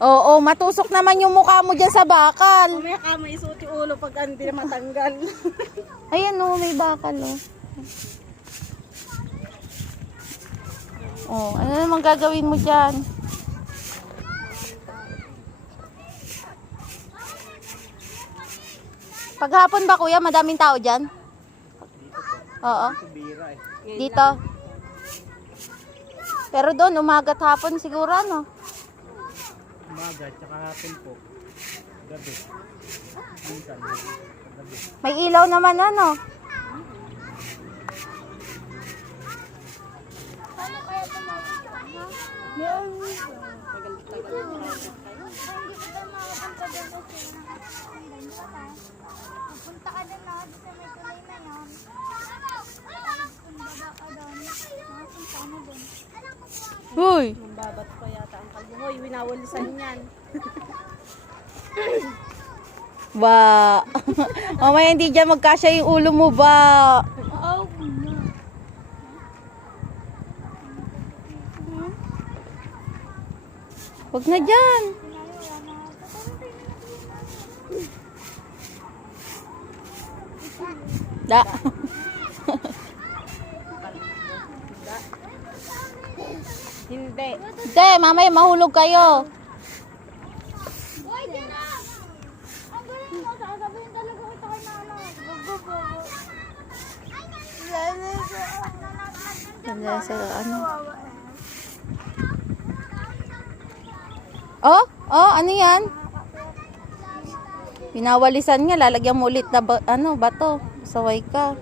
Oo, matusok naman yung mukha mo dyan sa bakal. Mamaya ka may isuot yung ulo pag hindi na matanggal. Ayan o, may bakal o. Oh, ano naman gagawin mo dyan? Paghapon ba kuya, madaming tao dyan? Oo. Dito. Pero doon, umagat hapon siguro ano? Umaga, tsaka hapon po. Gabi. Minsan, gabi. May ilaw naman ano? Punta ka doon na sa may tulay na yun. Kung baba ka doon, makapunta mo doon. Huy! Mambabat pa yata ang kalbo. Hoy, winawalisan yan. Ba. Mamaya hindi dyan magkasya yung ulo mo ba? Oo. Huwag na dyan. Da. Hindi. Hindi, mamaya mahulog kayo. Uy, dyan na! Ang galing mo, sasabihin talaga kita kay mama. Ganda sa ano? Oh, ano yan? Pinawalisan nga, lalagyan mo ulit na bato. Saway ka.